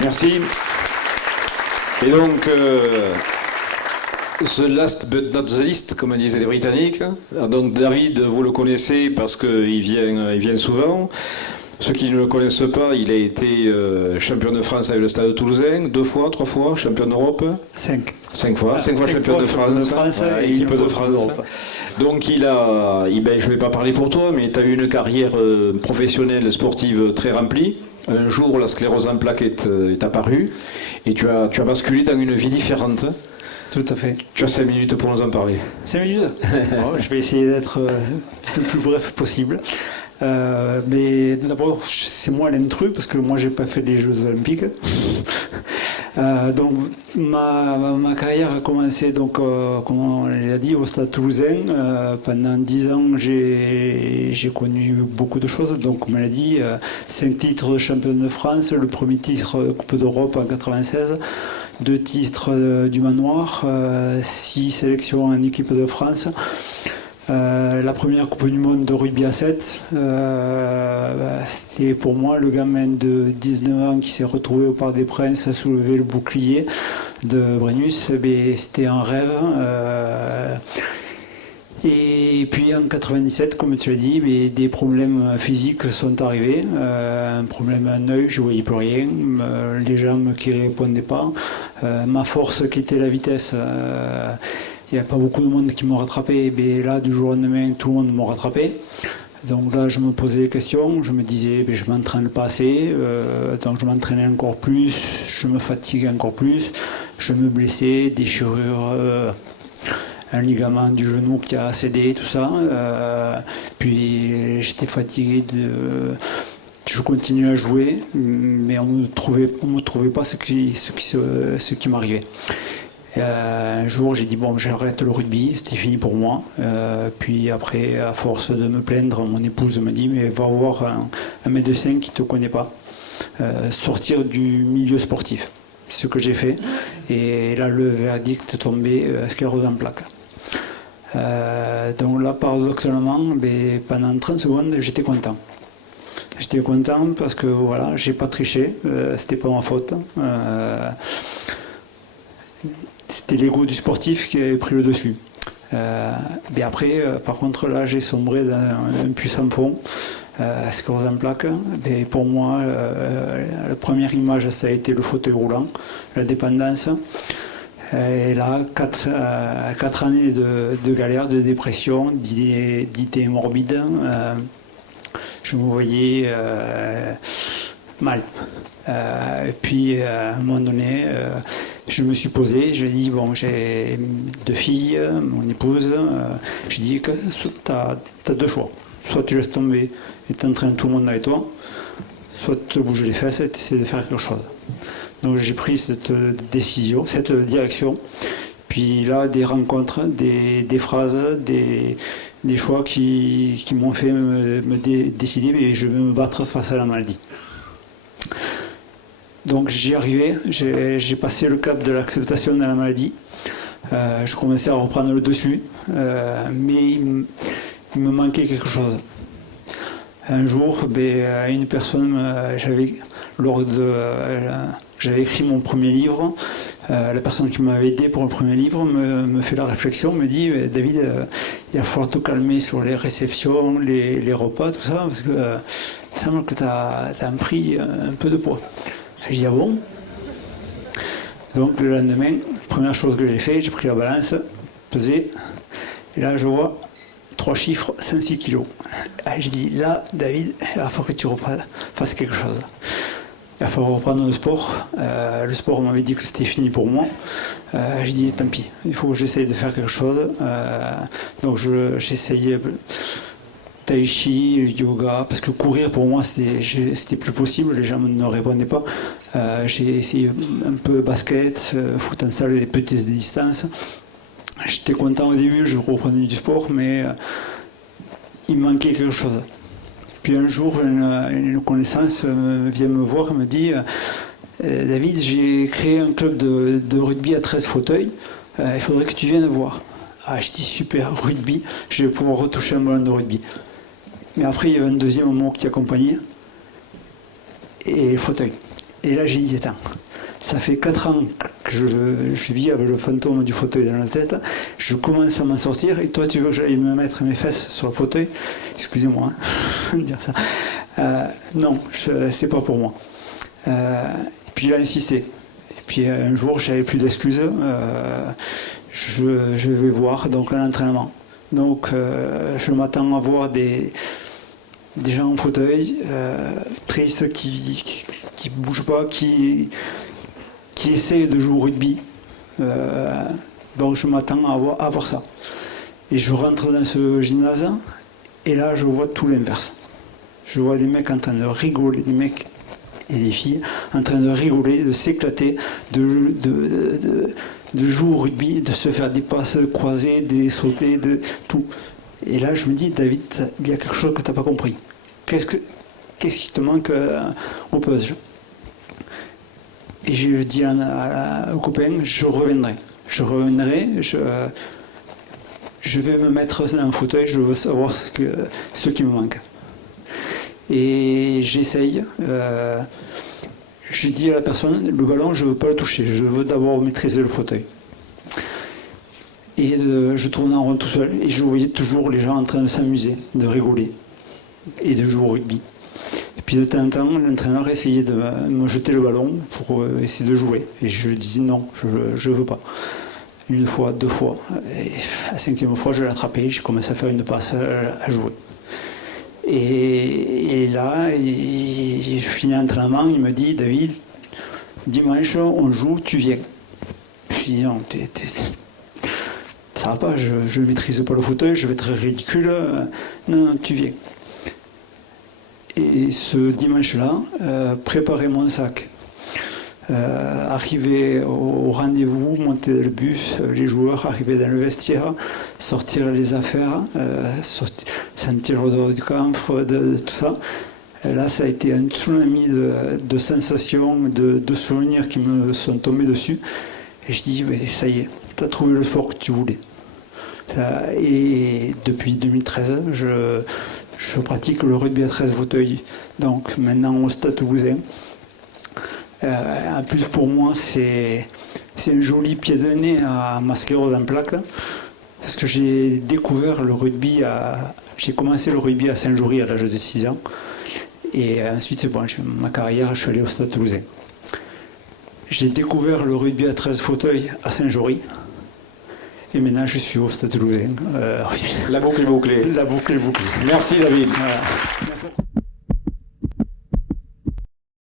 Merci. Et donc, the last but not the least, comme disaient les Britanniques. Donc David, vous le connaissez parce qu'il vient souvent. Ceux qui ne le connaissent pas, il a été champion de France avec le Stade Toulousain, 2 fois, 3 fois, champion d'Europe. 5 fois. 5 fois champion de France, équipe de France. Donc je ne vais pas parler pour toi, mais tu as eu une carrière professionnelle, sportive très remplie. Un jour, la sclérose en plaques est apparue et tu as basculé dans une vie différente. Tout à fait. Tu as 5 minutes pour nous en parler. 5 minutes Je vais essayer d'être le plus bref possible. Mais d'abord, c'est moi l'intrus, parce que moi, j'ai pas fait les Jeux Olympiques. Donc, ma carrière a commencé, donc, comme on l'a dit, au Stade Toulousain. Pendant 10 ans, j'ai connu beaucoup de choses. Donc, comme on l'a dit, 5 titres de champion de France, le premier titre de Coupe d'Europe en 96, 2 titres du Manoir, 6 sélections en équipe de France. La première Coupe du Monde de rugby à 7, c'était pour moi le gamin de 19 ans qui s'est retrouvé au Parc des Princes à soulever le bouclier de Brennus. C'était un rêve. Et puis en 97, comme tu l'as dit, des problèmes physiques sont arrivés. Un problème à un œil, je ne voyais plus rien. Les jambes qui ne répondaient pas. Ma force qui était la vitesse. Il n'y a pas beaucoup de monde qui m'a rattrapé, mais là, du jour au lendemain, tout le monde m'a rattrapé. Donc là, je me posais des questions, je me disais, je ne m'entraîne pas assez, donc je m'entraînais encore plus, je me fatiguais encore plus, je me blessais, déchirure, un ligament du genou qui a cédé, tout ça. Puis j'étais fatigué je continuais à jouer, mais on ne me trouvait pas ce qui m'arrivait. Un jour, j'ai dit bon, j'arrête le rugby, c'était fini pour moi. Puis après, à force de me plaindre, mon épouse me dit mais va voir un médecin qui ne te connaît pas. Sortir du milieu sportif. C'est ce que j'ai fait. Et là, le verdict est tombé, sclérose en plaques. Donc là, paradoxalement, pendant 30 secondes, j'étais content. J'étais content parce que voilà, j'ai pas triché, c'était pas ma faute. C'était l'ego du sportif qui avait pris le dessus. Mais après, par contre, là, j'ai sombré dans un puissant fond, sclérose en plaques. Mais pour moi, la première image, ça a été le fauteuil roulant, la dépendance. Et là, 4 années de galère, de dépression, d'idées morbides. Je me voyais mal. Et puis, à un moment donné, je me suis posé, je lui ai dit, bon, j'ai 2 filles, mon épouse, j'ai dit que tu as 2 choix. Soit tu laisses tomber et tu entraînes tout le monde avec toi, soit tu te bouges les fesses et tu essaies de faire quelque chose. Donc j'ai pris cette décision, cette direction. Puis là, des rencontres, des phrases, des choix qui m'ont fait me décider, mais je veux me battre face à la maladie. Donc j'y arrivais, j'ai passé le cap de l'acceptation de la maladie. Je commençais à reprendre le dessus, mais il me manquait quelque chose. Un jour, une personne, j'avais écrit mon premier livre. La personne qui m'avait aidé pour le premier livre me fait la réflexion, me dit David, il va falloir te calmer sur les réceptions, les repas, tout ça, parce que il semble que tu as pris un peu de poids. J'ai dit ah bon? Donc le lendemain, première chose que j'ai fait, j'ai pris la balance, pesé, et là je vois 3 chiffres, 106 kilos. J'ai dit là, David, il va falloir que tu fasses quelque chose. Il va falloir reprendre le sport. Le sport, on m'avait dit que c'était fini pour moi. J'ai dit tant pis, il faut que j'essaye de faire quelque chose. Donc j'essayais tai chi, yoga, parce que courir pour moi c'était plus possible, les gens ne répondaient pas. J'ai essayé un peu basket, foot en salle, des petites distances. J'étais content au début, je reprenais du sport, mais il me manquait quelque chose. Puis un jour, une connaissance vient me voir et me dit David, j'ai créé un club de rugby à 13 fauteuils, il faudrait que tu viennes voir. Je dis super, rugby, je vais pouvoir retoucher un ballon de rugby. Mais après, il y avait un deuxième mot qui accompagnait, et le fauteuil. Et là, j'ai dit, attends, ça fait 4 ans que je vis avec le fantôme du fauteuil dans la tête. Je commence à m'en sortir et toi, tu veux que j'aille me mettre mes fesses sur le fauteuil? Excusez-moi de dire ça. Non, c'est pas pour moi. Et puis il a insisté. Et puis un jour, j'avais plus d'excuses. Je vais voir donc un entraînement. Donc je m'attends à voir des gens en fauteuil, tristes, qui bougent pas, qui essayent de jouer au rugby. Donc je m'attends à voir ça. Et je rentre dans ce gymnase et là je vois tout l'inverse. Je vois des mecs en train de rigoler, des mecs et des filles en train de rigoler, de s'éclater, de jouer au rugby, de se faire des passes croisées, des sautés, de tout. Et là je me dis, David, il y a quelque chose que tu n'as pas compris. Qu'est-ce qui te manque au puzzle? Et je dis au copain, je reviendrai. Je vais me mettre dans un fauteuil, je veux savoir ce qui me manque. Et j'essaye. Je dis à la personne, le ballon, je ne veux pas le toucher, je veux d'abord maîtriser le fauteuil. Et je tournais en rond tout seul et je voyais toujours les gens en train de s'amuser, de rigoler et de jouer au rugby. Et puis de temps en temps, l'entraîneur essayait de me jeter le ballon pour essayer de jouer. Et je disais non, je ne veux pas. Une fois, 2 fois. Et à la 5e fois, je l'ai attrapé, j'ai commencé à faire une passe à jouer. Et là, je finis l'entraînement, il me dit, David, dimanche, on joue, tu viens. Je dis non, ça va pas, je ne maîtrise pas le fauteuil, je vais être ridicule. Non, tu viens. Et ce dimanche-là, préparer mon sac, arriver au rendez-vous, monter dans le bus, les joueurs, arriver dans le vestiaire, sortir les affaires, sentir l'odeur du camphre, de tout ça. Et là, ça a été un tsunami de sensations, de souvenirs qui me sont tombés dessus. Et je dis, ça y est, tu as trouvé le sport que tu voulais. Et depuis 2013, je pratique le rugby à 13 fauteuils. Donc maintenant au Stade Toulousain. En plus pour moi c'est un joli pied de nez à Masquerolles en plaque. Parce que j'ai découvert le rugby j'ai commencé le rugby à Saint-Jory à l'âge de 6 ans. Et ensuite c'est bon, ma carrière, je suis allé au Stade Toulousain. J'ai découvert le rugby à 13 fauteuils à Saint-Jory. Et maintenant, je suis au Stade Toulousain. La boucle est bouclée. La boucle est bouclée. Merci, David. Voilà.